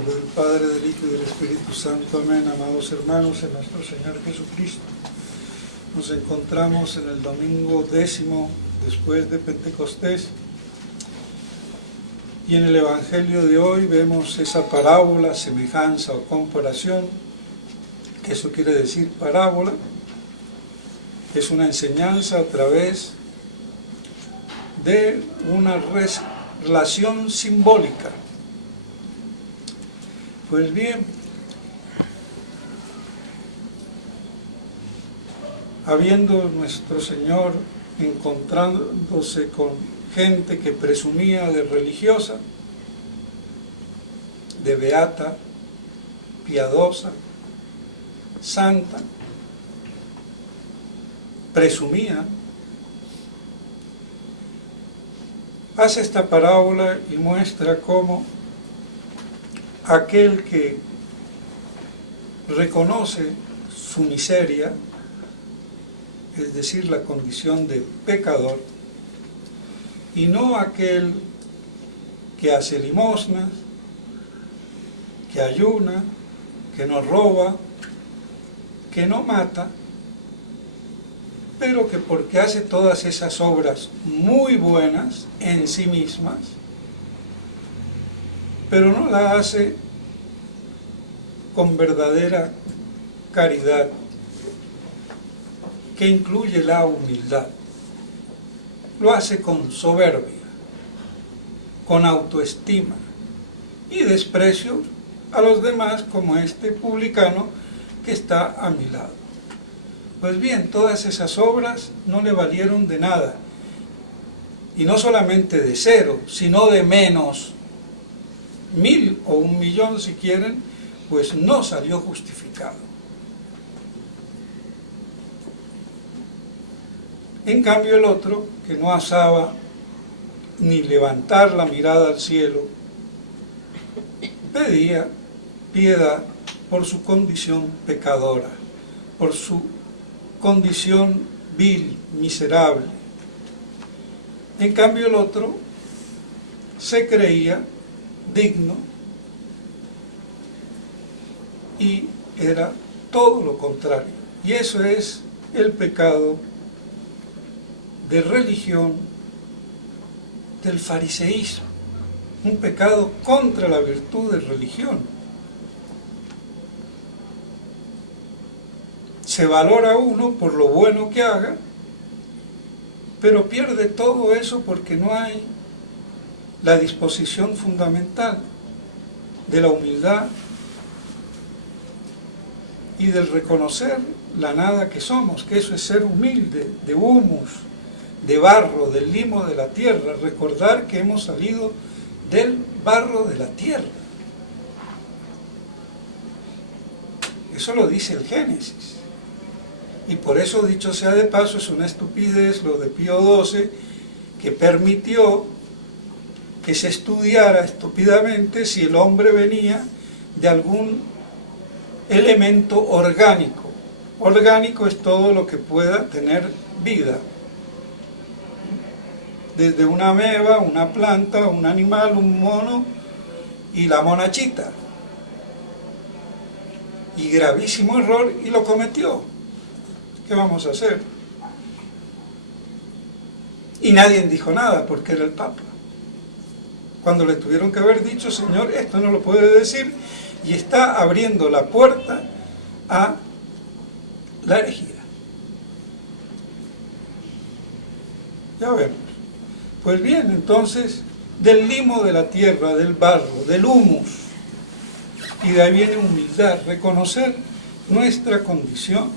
nombre del Padre, del Hijo y del Espíritu Santo. Amén. Amados hermanos, en nuestro Señor Jesucristo, nos encontramos en el domingo 10 después de Pentecostés, y en el Evangelio de hoy vemos esa parábola, semejanza o comparación, que eso quiere decir parábola, es una enseñanza a través de una relación simbólica. Pues bien, habiendo nuestro Señor encontrándose con gente que presumía de religiosa, de beata, piadosa, santa, presumía, hace esta parábola y muestra cómo aquel que reconoce su miseria, es decir, la condición de pecador, y no aquel que hace limosnas, que ayuna, que no roba, que no mata, pero que porque hace todas esas obras muy buenas en sí mismas, pero no la hace con verdadera caridad, que incluye la humildad. Lo hace con soberbia, con autoestima y desprecio a los demás, como este publicano que está a mi lado. Pues bien, todas esas obras no le valieron de nada, y no solamente de cero, sino de menos 1000 o 1.000.000 si quieren, pues no salió justificado. En cambio el otro, que no osaba ni levantar la mirada al cielo, pedía piedad por su condición pecadora, por su condición vil, miserable. En cambio el otro se creía digno y era todo lo contrario. Y eso es el pecado de religión del fariseísmo, un pecado contra la virtud de religión. Se valora uno por lo bueno que haga, pero pierde todo eso porque no hay la disposición fundamental de la humildad y del reconocer la nada que somos, que eso es ser humilde, de humus, de barro, del limo de la tierra, recordar que hemos salido del barro de la tierra. Eso lo dice el Génesis. Y por eso, dicho sea de paso, es una estupidez lo de Pío XII, que permitió que se estudiara estúpidamente si el hombre venía de algún elemento orgánico. Orgánico es todo lo que pueda tener vida, desde una ameba, una planta, un animal, un mono y la monachita. Y gravísimo error, y lo cometió. ¿Qué vamos a hacer? Y nadie dijo nada porque era el Papa. Cuando le tuvieron que haber dicho, señor, esto no lo puede decir, y está abriendo la puerta a la herejía. Ya vemos. Pues bien, entonces, del limo de la tierra, del barro, del humus, y de ahí viene humildad, reconocer nuestra condición.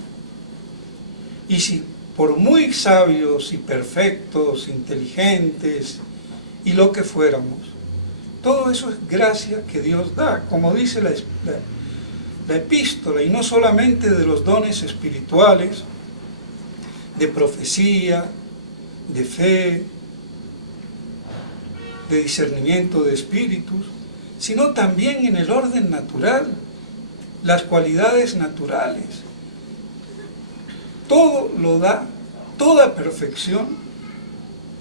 Y si por muy sabios y perfectos, inteligentes y lo que fuéramos, todo eso es gracia que Dios da, como dice la epístola, y no solamente de los dones espirituales, de profecía, de fe, de discernimiento de espíritus, sino también en el orden natural, las cualidades naturales. Todo lo da, toda perfección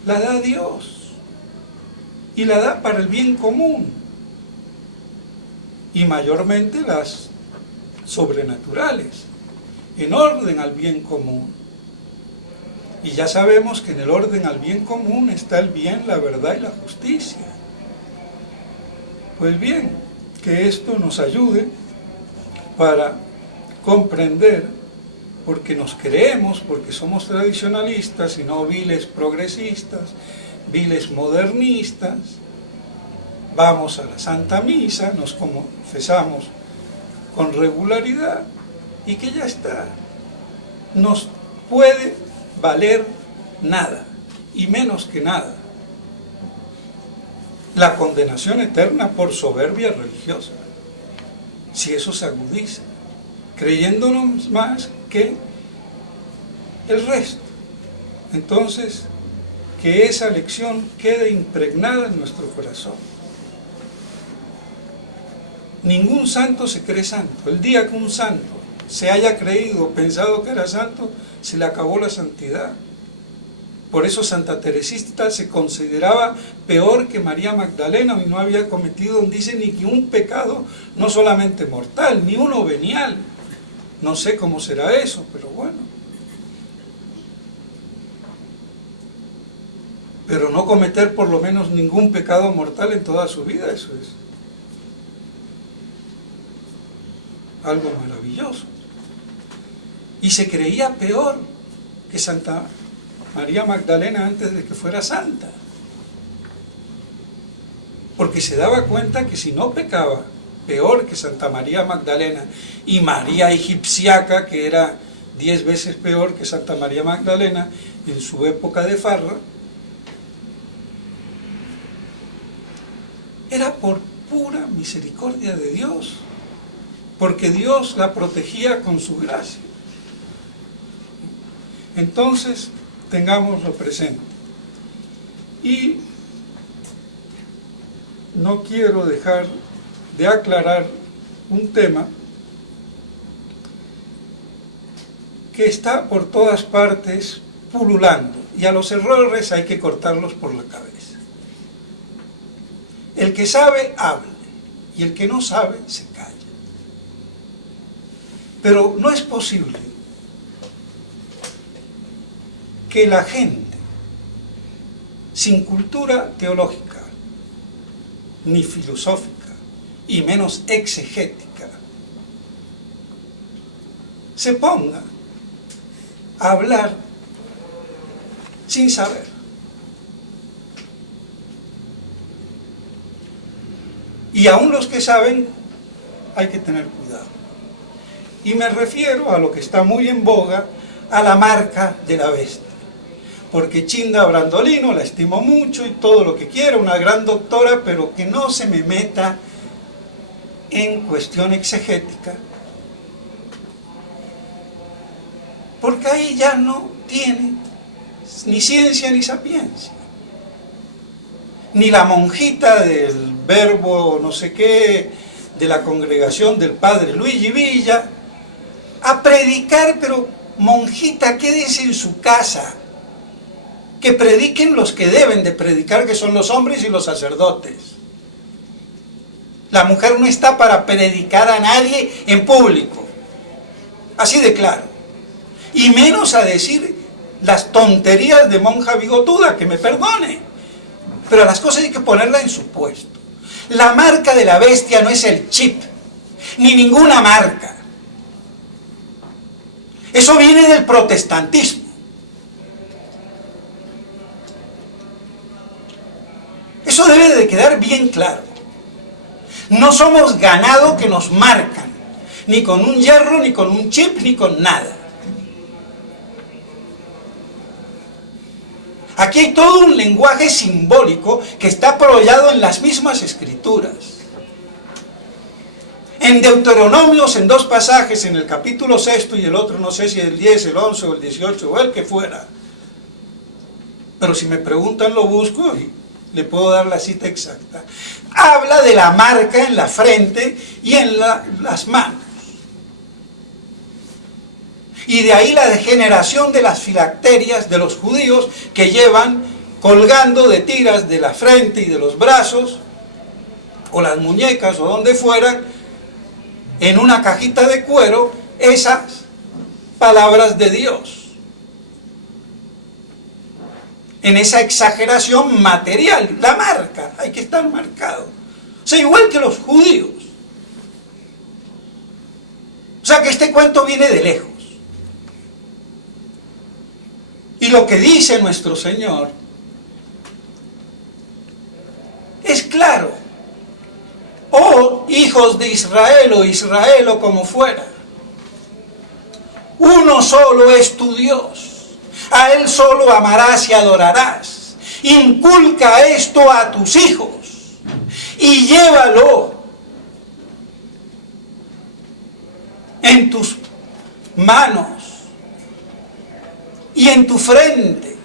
la da Dios, y la da para el bien común. y mayormente las sobrenaturales, en orden al bien común. Y ya sabemos que en el orden al bien común está el bien, la verdad y la justicia. Pues bien, que esto nos ayude para comprender, porque nos creemos, porque somos tradicionalistas y no viles progresistas, viles modernistas, vamos a la Santa Misa, nos confesamos con regularidad y que ya está. Nos puede valer nada, y menos que nada, la condenación eterna por soberbia religiosa, si eso se agudiza, creyéndonos más que el resto. Entonces, que esa lección quede impregnada en nuestro corazón. Ningún santo se cree santo. El día que un santo se haya creído o pensado que era santo, se le acabó la santidad. Por eso Santa Teresita se consideraba peor que María Magdalena y no había cometido, dice, ni que un pecado, no solamente mortal, ni uno venial. No sé cómo será eso, pero bueno. Pero no cometer por lo menos ningún pecado mortal en toda su vida, eso es algo maravilloso. Y se creía peor que Santa María Magdalena antes de que fuera santa, porque se daba cuenta que si no pecaba, peor que Santa María Magdalena y María Egipciaca, que era 10 veces peor que Santa María Magdalena en su época de farra, era por pura misericordia de Dios, porque Dios la protegía con su gracia. Entonces, tengámoslo presente. Y no quiero dejar de aclarar un tema que está por todas partes pululando, y a los errores hay que cortarlos por la cabeza. El que sabe, hable, y el que no sabe, se calla. Pero no es posible que la gente sin cultura teológica, ni filosófica, y menos exegética, se ponga a hablar sin saber. Y aún los que saben, hay que tener cuidado. Y me refiero a lo que está muy en boga, a la marca de la bestia. Porque Chinda Brandolino la estimo mucho y todo lo que quiera, una gran doctora, pero que no se me meta en cuestión exegética, porque ahí ya no tiene ni ciencia ni sapiencia. Ni la monjita del verbo no sé qué, de la congregación del padre Luigi Villa, a predicar, pero monjita, quédese en su casa, que prediquen los que deben de predicar, que son los hombres y los sacerdotes. La mujer no está para predicar a nadie en público, así de claro, y menos a decir las tonterías de monja bigotuda, que me perdone, pero las cosas hay que ponerlas en su puesto. La marca de la bestia no es el chip, ni ninguna marca. Eso viene del protestantismo. Eso debe de quedar bien claro. No somos ganado que nos marcan, ni con un hierro, ni con un chip, ni con nada. Aquí hay todo un lenguaje simbólico que está apoyado en las mismas escrituras. En Deuteronomios, en 2 pasajes, en el capítulo 6 y el otro, no sé si el 10, el 11 o el 18 o el que fuera. Pero si me preguntan lo busco y le puedo dar la cita exacta. Habla de la marca en la frente y en las manos. Y de ahí la degeneración de las filacterias de los judíos que llevan colgando de tiras de la frente y de los brazos, o las muñecas o donde fueran, en una cajita de cuero esas palabras de Dios. En esa exageración material, la marca, hay que estar marcado. O sea, igual que los judíos. O sea, que este cuento viene de lejos. Y lo que dice nuestro Señor es claro. Oh, hijos de Israel o Israel o como fuera. Uno solo es tu Dios. A Él solo amarás y adorarás. Inculca esto a tus hijos y llévalo en tus manos y en tu frente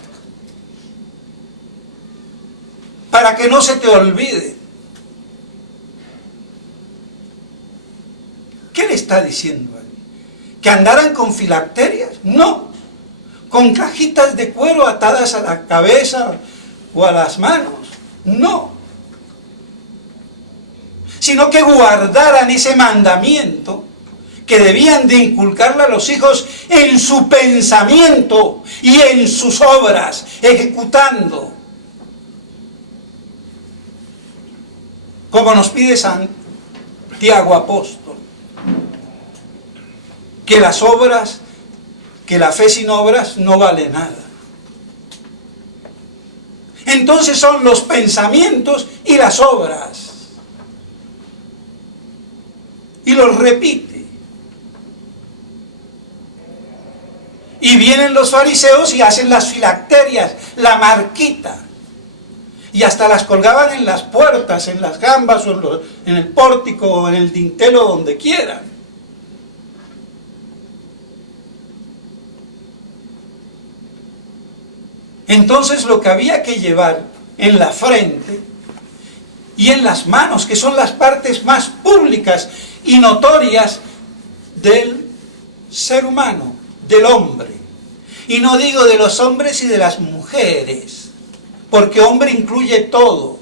para que no se te olvide. ¿Qué le está diciendo ahí? ¿Que andaran con filacterias? No. ¿Con cajitas de cuero atadas a la cabeza o a las manos? No. Sino que guardaran ese mandamiento que debían de inculcarle a los hijos en su pensamiento y en sus obras, ejecutando. Como nos pide Santiago apóstol, que las obras, que la fe sin obras no vale nada. Entonces son los pensamientos y las obras. Y los repite. Y vienen los fariseos y hacen las filacterias, la marquita. Y hasta las colgaban en las puertas, en las gambas, o en el pórtico, o en el dintel, o donde quieran. Entonces lo que había que llevar en la frente y en las manos, que son las partes más públicas y notorias del ser humano, del hombre. Y no digo de los hombres y de las mujeres, porque hombre incluye todo.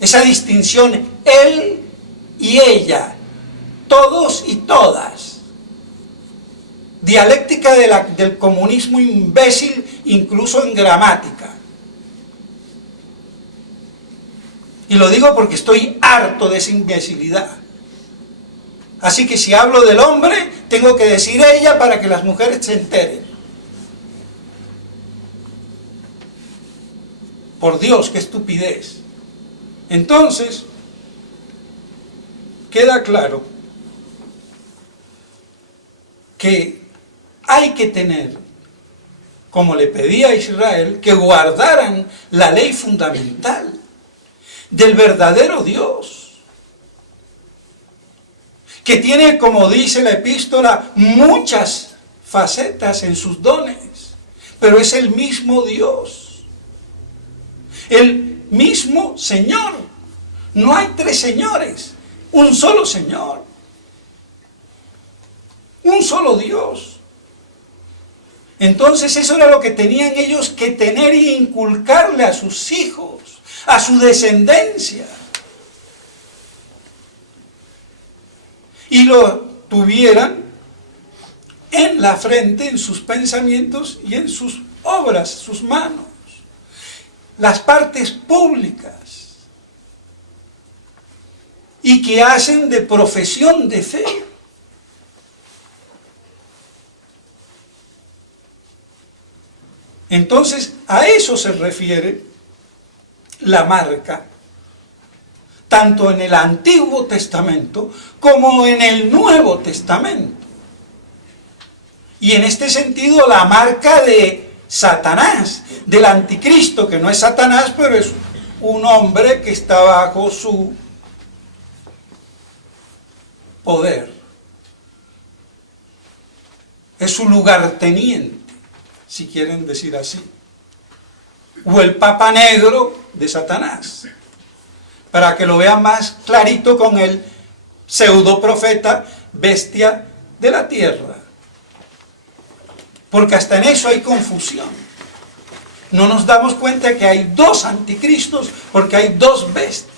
Esa distinción, él y ella, todos y todas. Dialéctica del comunismo imbécil, incluso en gramática. Y lo digo porque estoy harto de esa imbecilidad. Así que si hablo del hombre, tengo que decir ella para que las mujeres se enteren. Por Dios, qué estupidez. Entonces, queda claro que hay que tener, como le pedía a Israel, que guardaran la ley fundamental del verdadero Dios, que tiene, como dice la epístola, muchas facetas en sus dones, pero es el mismo Dios, el mismo Señor. No hay tres señores, un solo Señor, un solo Dios. Entonces eso era lo que tenían ellos que tener y inculcarle a sus hijos, a su descendencia. Y lo tuvieran en la frente, en sus pensamientos y en sus obras, sus manos. Las partes públicas. Y que hacen de profesión de fe. Entonces, a eso se refiere la marca, tanto en el Antiguo Testamento como en el Nuevo Testamento. Y en este sentido, la marca de Satanás, del anticristo, que no es Satanás, pero es un hombre que está bajo su poder. Es su lugarteniente, si quieren decir así. O el Papa Negro de Satanás, para que lo vean más clarito con el pseudo profeta bestia de la tierra. Porque hasta en eso hay confusión. No nos damos cuenta que hay dos anticristos porque hay dos bestias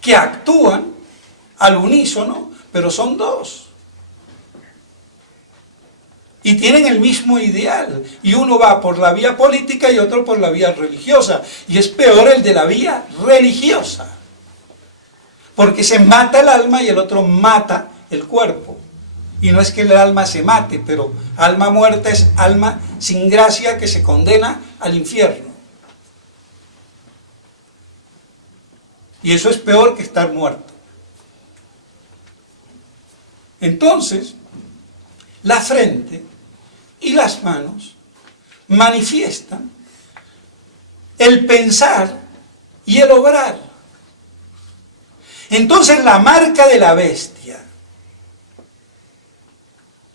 que actúan al unísono, pero son dos. Y tienen el mismo ideal. Y uno va por la vía política y otro por la vía religiosa. Y es peor el de la vía religiosa. Porque se mata el alma y el otro mata el cuerpo. Y no es que el alma se mate, pero alma muerta es alma sin gracia que se condena al infierno. Y eso es peor que estar muerto. Entonces, la frente y las manos manifiestan el pensar y el obrar. Entonces la marca de la bestia,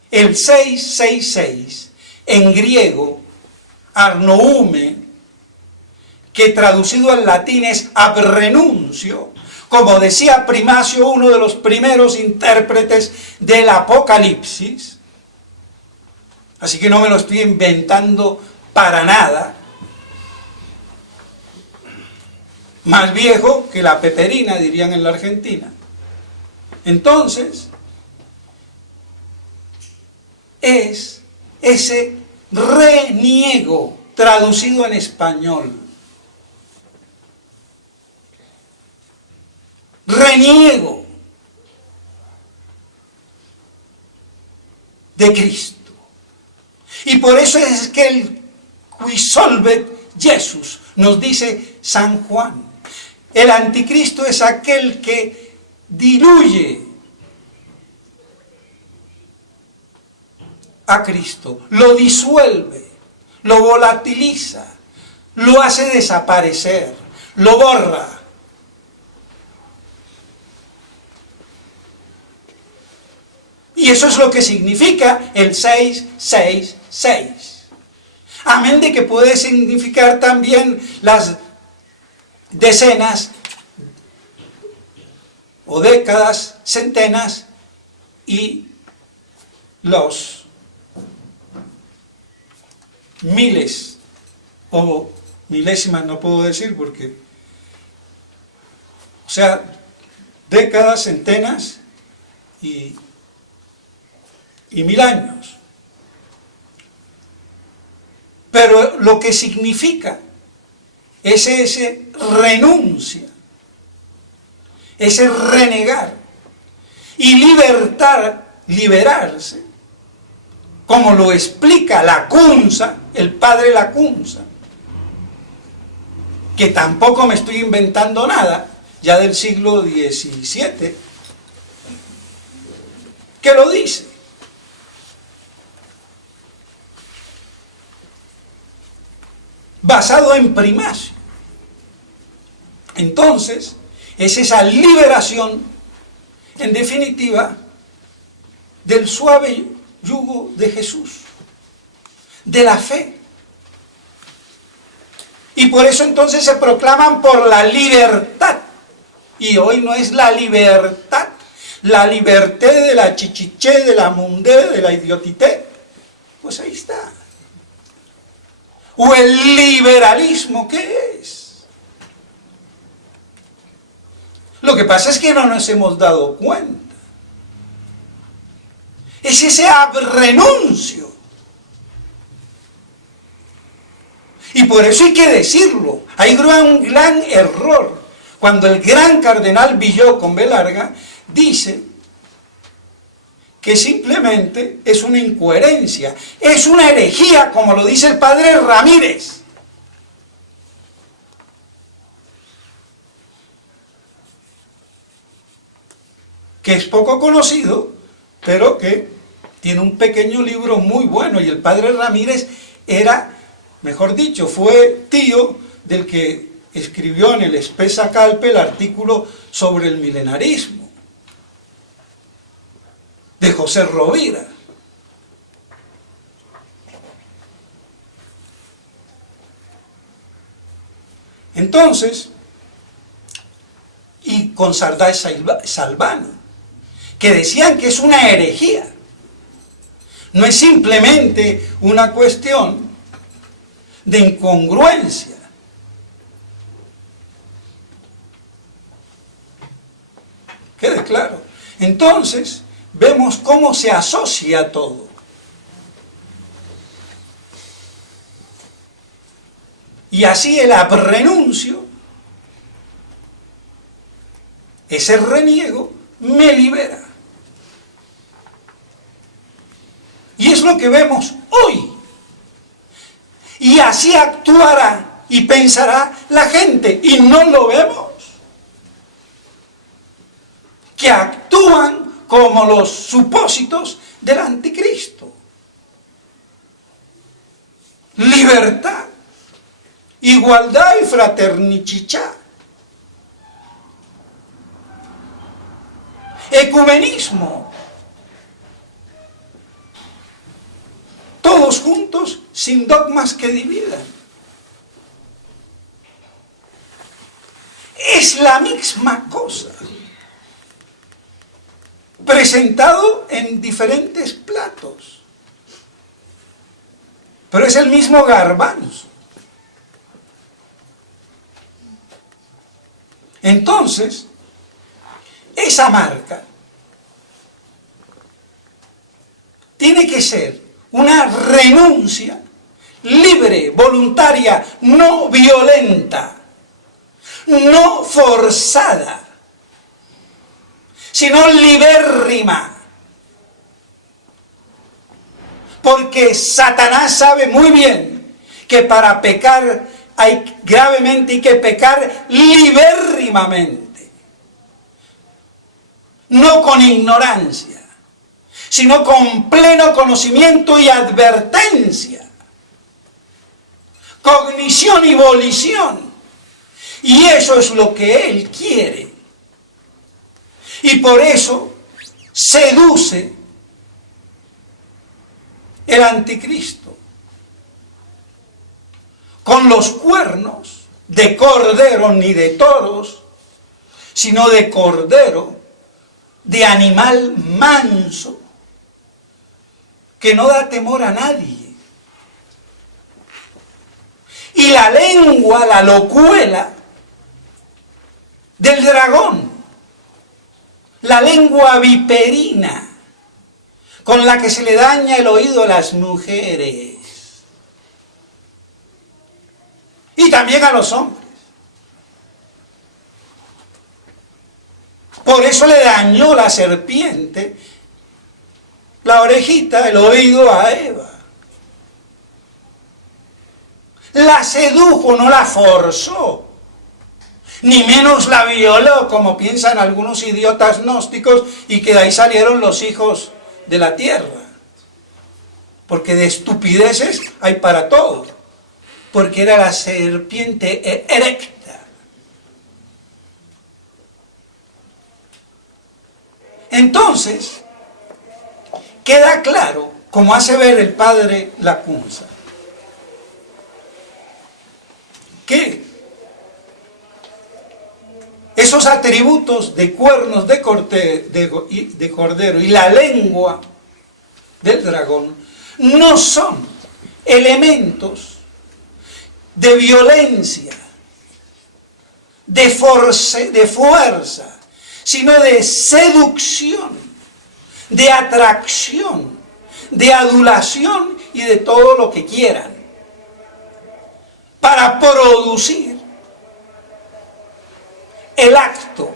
el 666, en griego, arnoume, que traducido al latín es ab renuncio, como decía Primacio, uno de los primeros intérpretes del Apocalipsis. Así que no me lo estoy inventando para nada. Más viejo que la peperina, dirían en la Argentina. Entonces, es ese reniego traducido en español. Reniego de Cristo. Y por eso es que el qui solvet Jesus, nos dice San Juan. El anticristo es aquel que diluye a Cristo, lo disuelve, lo volatiliza, lo hace desaparecer, lo borra. Y eso es lo que significa el 666. Amén de que puede significar también las decenas o décadas, centenas y los miles o milésimas, no puedo decir porque, o sea, décadas, centenas y 1000 años. Pero lo que significa es ese renuncia, ese renegar y liberarse, como lo explica Lacunza, el padre Lacunza, que tampoco me estoy inventando nada, ya del siglo XVII, que lo dice. Basado en Primacio. Entonces, es esa liberación, en definitiva, del suave yugo de Jesús, de la fe. Y por eso entonces se proclaman por la libertad. Y hoy no es la libertad, la liberté de la chichiché, de la mundé, de la idiotité. Pues ahí está. ¿O el liberalismo qué es? Lo que pasa es que no nos hemos dado cuenta. Es ese renuncio. Y por eso hay que decirlo. Hay un gran error cuando el gran cardenal Villó con B larga dice que simplemente es una incoherencia, es una herejía, como lo dice el padre Ramírez. Que es poco conocido, pero que tiene un pequeño libro muy bueno, y el padre Ramírez era, mejor dicho, fue tío del que escribió en el Espesa Calpe el artículo sobre el milenarismo, de José Rovira. Entonces, y con Sardá Salvano, que decían que es una herejía, no es simplemente una cuestión de incongruencia. Quede claro. Entonces, vemos cómo se asocia todo. Y así el abrenuncio, ese reniego, me libera. Y es lo que vemos hoy. Y así actuará y pensará la gente. Y no lo vemos. Que actúan como los supósitos del anticristo. Libertad, igualdad y fraternicichá. Ecumenismo. Todos juntos, sin dogmas que dividan. Es la misma cosa, presentado en diferentes platos, pero es el mismo garbanzo. Entonces, esa marca tiene que ser una renuncia libre, voluntaria, no violenta, no forzada, sino libérrima. Porque Satanás sabe muy bien que para pecar gravemente hay que pecar libérrimamente, no con ignorancia, sino con pleno conocimiento y advertencia, cognición y volición. Y eso es lo que él quiere. Y por eso seduce el anticristo con los cuernos de cordero, ni de toros, sino de cordero, de animal manso, que no da temor a nadie. Y la lengua, la locuela del dragón, la lengua viperina, con la que se le daña el oído a las mujeres. Y también a los hombres. Por eso le dañó la serpiente la orejita, el oído a Eva. La sedujo, no la forzó. Ni menos la violó, como piensan algunos idiotas gnósticos, y que de ahí salieron los hijos de la tierra. Porque de estupideces hay para todo. Porque era la serpiente erecta. Entonces, queda claro, como hace ver el padre Lacunza, que esos atributos de cuernos de cordero y la lengua del dragón no son elementos de violencia, de fuerza, sino de seducción, de atracción, de adulación y de todo lo que quieran, para producir el acto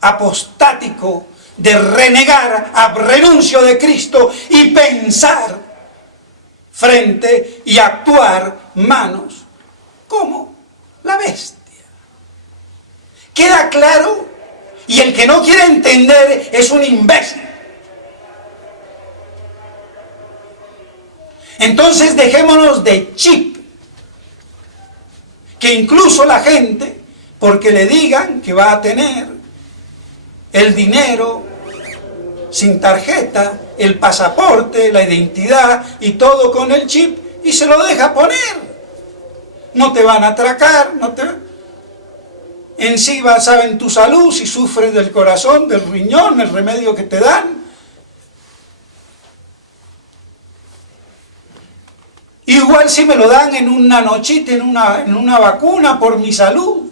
apostático de renegar a renuncio de Cristo y pensar frente y actuar manos como la bestia. ¿Queda claro? Y el que no quiere entender es un imbécil. Entonces dejémonos de chip, que incluso la gente, porque le digan que va a tener el dinero sin tarjeta, el pasaporte, la identidad y todo con el chip, y se lo deja poner. No te van a atracar, en sí saben tu salud, si sufres del corazón, del riñón, el remedio que te dan. Igual si me lo dan en una nochita, en una vacuna por mi salud.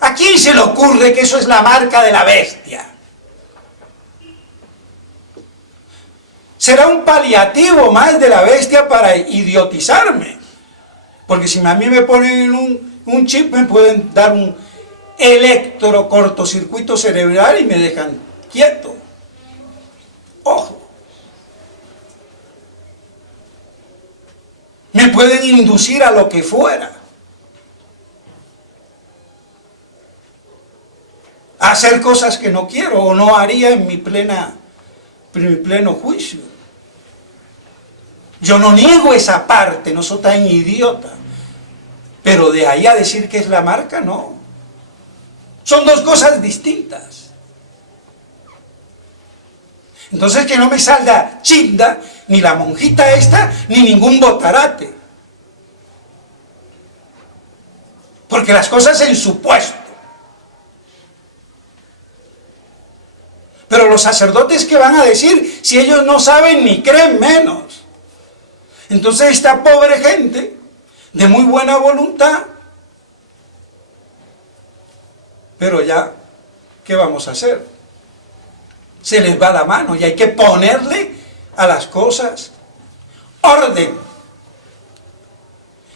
¿A quién se le ocurre que eso es la marca de la bestia? Será un paliativo más de la bestia para idiotizarme. Porque si a mí me ponen un chip, me pueden dar un electrocortocircuito cerebral y me dejan quieto. Ojo. Me pueden inducir a lo que fuera. A hacer cosas que no quiero o no haría en mi pleno juicio. Yo no niego esa parte, no soy tan idiota. Pero de ahí a decir que es la marca, no. Son dos cosas distintas. Entonces que no me salga Chinda, ni la monjita esta, ni ningún botarate. Porque las cosas en su puesto. Pero los sacerdotes, ¿qué van a decir si ellos no saben ni creen menos? Entonces esta pobre gente, de muy buena voluntad, pero ya, ¿qué vamos a hacer? Se les va la mano y hay que ponerle a las cosas orden.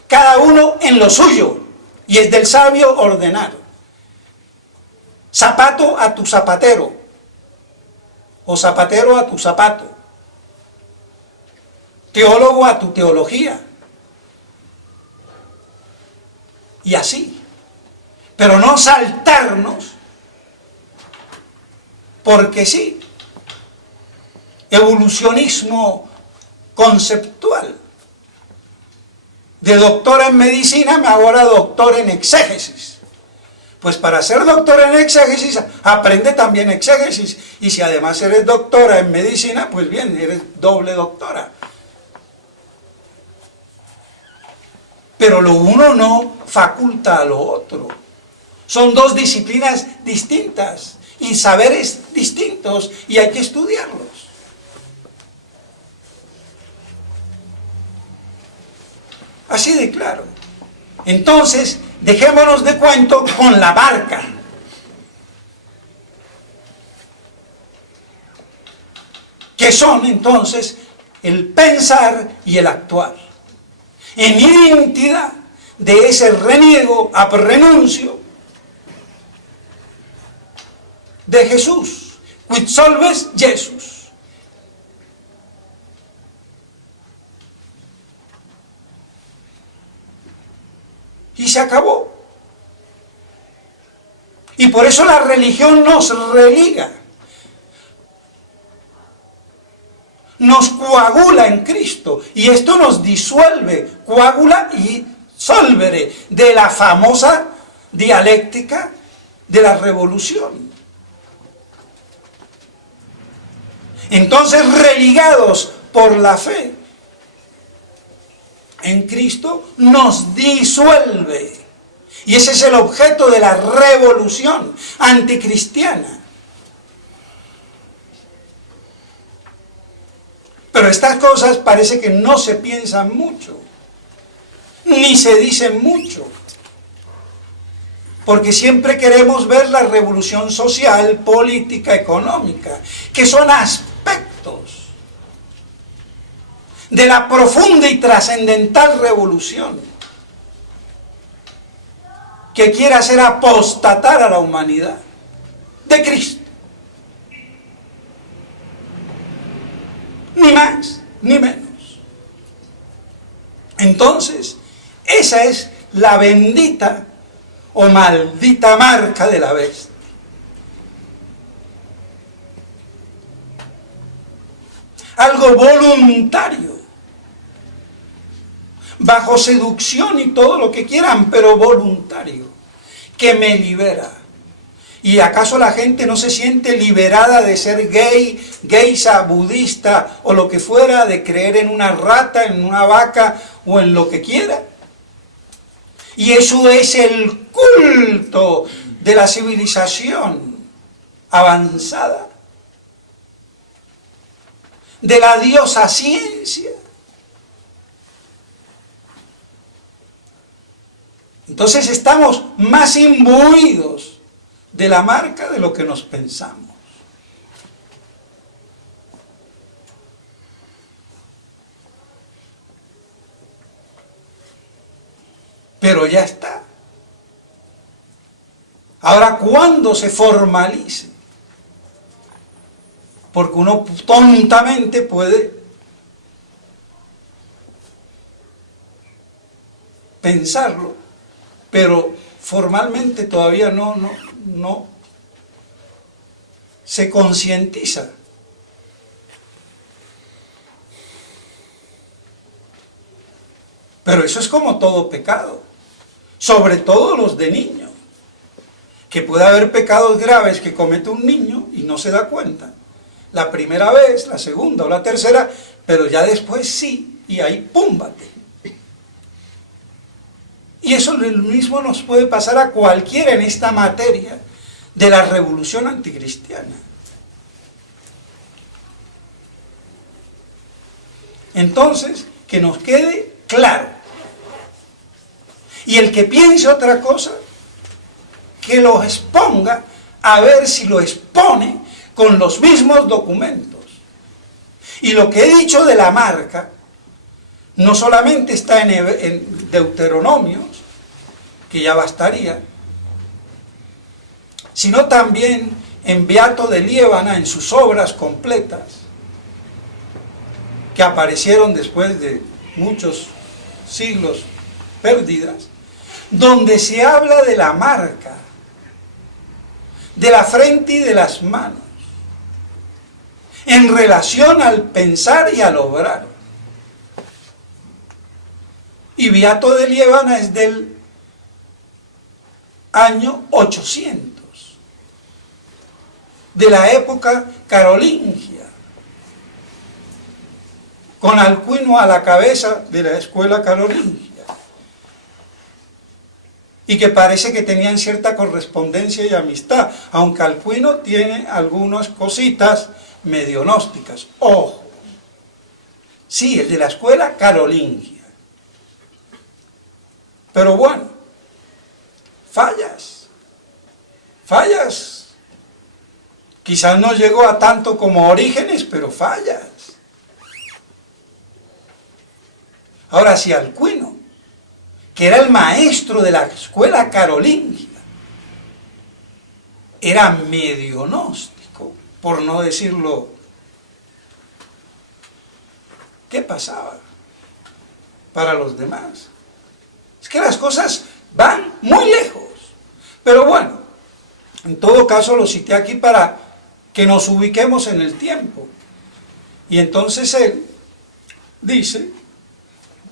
Cada uno en lo suyo, y es del sabio ordenar. Zapato a tu zapatero, o zapatero a tu zapato. Teólogo a tu teología. Y así. Pero no saltarnos, porque sí. Evolucionismo conceptual. De doctor en medicina me hago ahora doctor en exégesis. Pues para ser doctor en exégesis, aprende también exégesis. Y si además eres doctora en medicina, pues bien, eres doble doctora. Pero lo uno no faculta a lo otro. Son dos disciplinas distintas y saberes distintos y hay que estudiarlos. Así de claro. Entonces, dejémonos de cuento con la marca. Que son entonces el pensar y el actuar. En identidad de ese reniego a renuncio de Jesús. Quid solves Jesus. Y se acabó. Y por eso la religión nos religa. Nos coagula en Cristo. Y esto nos disuelve, coagula y solvere de la famosa dialéctica de la revolución. Entonces, religados por la fe en Cristo, nos disuelve. Y ese es el objeto de la revolución anticristiana. Pero estas cosas parece que no se piensan mucho, ni se dicen mucho. Porque siempre queremos ver la revolución social, política, económica, que son aspectos de la profunda y trascendental revolución que quiere hacer apostatar a la humanidad de Cristo. Ni más, ni menos. Entonces, esa es la bendita o maldita marca de la bestia. Algo voluntario, bajo seducción y todo lo que quieran, pero voluntario, que me libera. ¿Y acaso la gente no se siente liberada de ser gay, geisha, budista o lo que fuera, de creer en una rata, en una vaca o en lo que quiera? Y eso es el culto de la civilización avanzada, de la diosa ciencia. Entonces estamos más imbuidos de la marca de lo que nos pensamos. Pero ya está. Ahora, ¿cuándo se formalice? Porque uno tontamente puede pensarlo, pero formalmente todavía no se concientiza. Pero eso es como todo pecado, sobre todo los de niños, que puede haber pecados graves que comete un niño y no se da cuenta. La primera vez, la segunda o la tercera, pero ya después sí, y ahí púmbate. Y eso mismo nos puede pasar a cualquiera en esta materia de la revolución anticristiana. Entonces, que nos quede claro. Y el que piense otra cosa, que lo exponga, a ver si lo expone con los mismos documentos. Y lo que he dicho de la marca, no solamente está en Deuteronomios, que ya bastaría, sino también en Beato de Liébana, en sus obras completas, que aparecieron después de muchos siglos perdidas, donde se habla de la marca, de la frente y de las manos, en relación al pensar y al obrar. Y Beato de Liébana es del año 800, de la época carolingia, con Alcuino a la cabeza de la escuela carolingia, y que parece que tenían cierta correspondencia y amistad, aunque Alcuino tiene algunas cositas medio gnósticas. Ojo, sí, es de la escuela carolingia. Pero bueno, fallas. Quizás no llegó a tanto como Orígenes, pero fallas. Ahora, si Alcuino, que era el maestro de la escuela carolingia, era medio gnóstico, por no decirlo, ¿qué pasaba para los demás? Es que las cosas van muy lejos. Pero bueno, en todo caso lo cité aquí para que nos ubiquemos en el tiempo. Y entonces él dice,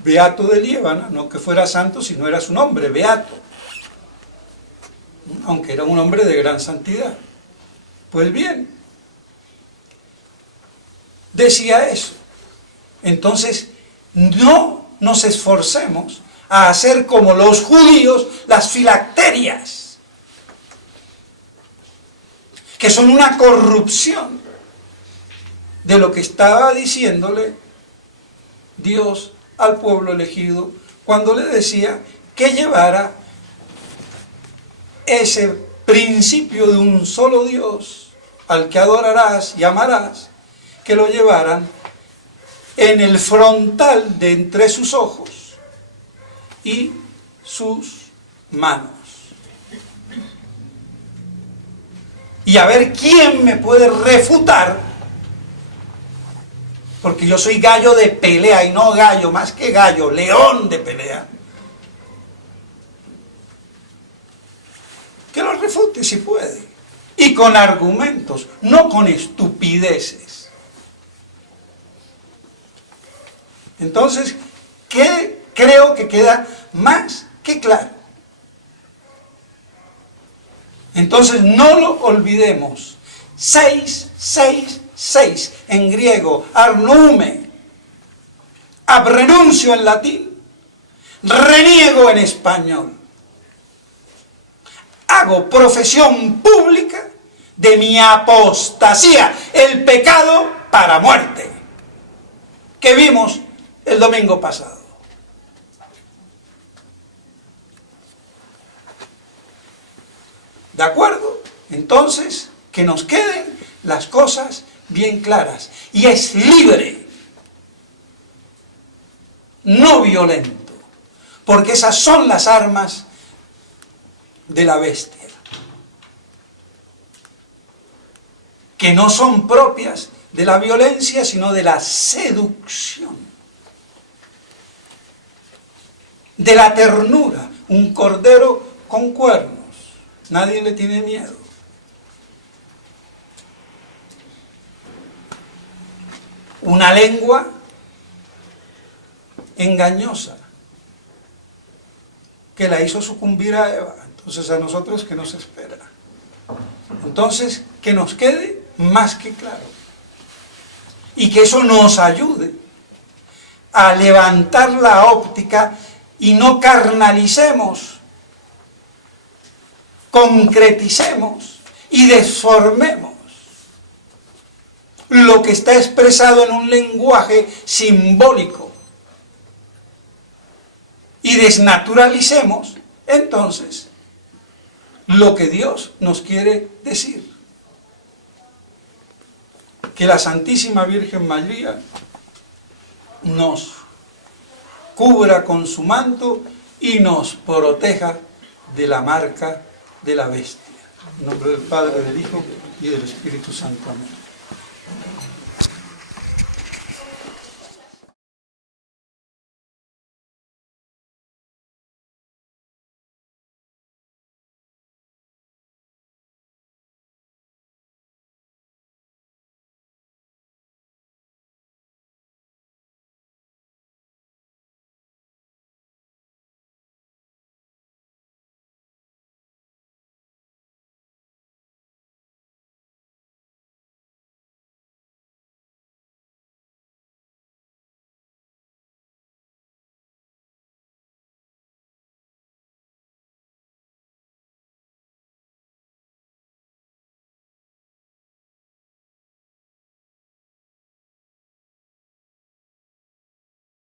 Beato de Liébana, no que fuera santo, sino era su nombre, Beato, aunque era un hombre de gran santidad. Pues bien, decía eso. Entonces, no nos esforcemos a hacer como los judíos las filacterias, que son una corrupción de lo que estaba diciéndole Dios al pueblo elegido cuando le decía que llevara ese principio de un solo Dios al que adorarás y amarás, que lo llevaran en el frontal de entre sus ojos y sus manos. Y a ver quién me puede refutar, porque yo soy gallo de pelea, y no gallo, más que gallo, león de pelea. Que lo refute si puede, y con argumentos, no con estupideces. Entonces, ¿qué creo que queda más que claro? Entonces no lo olvidemos. 666 en griego, arnume, abrenuncio en latín, reniego en español. Hago profesión pública de mi apostasía, el pecado para muerte, que vimos el domingo pasado. ¿De acuerdo? Entonces, que nos queden las cosas bien claras. Y es libre, no violento, porque esas son las armas de la bestia, que no son propias de la violencia, sino de la seducción, de la ternura. Un cordero con cuernos, nadie le tiene miedo. Una lengua engañosa que la hizo sucumbir a Eva. Entonces, a nosotros, ¿qué nos espera? Entonces, que nos quede más que claro, y que eso nos ayude a levantar la óptica y no carnalicemos, concreticemos y deformemos lo que está expresado en un lenguaje simbólico, y desnaturalicemos entonces lo que Dios nos quiere decir. Que la Santísima Virgen María nos cubra con su manto y nos proteja de la marca de la bestia. En nombre del Padre, del Hijo y del Espíritu Santo. Amén.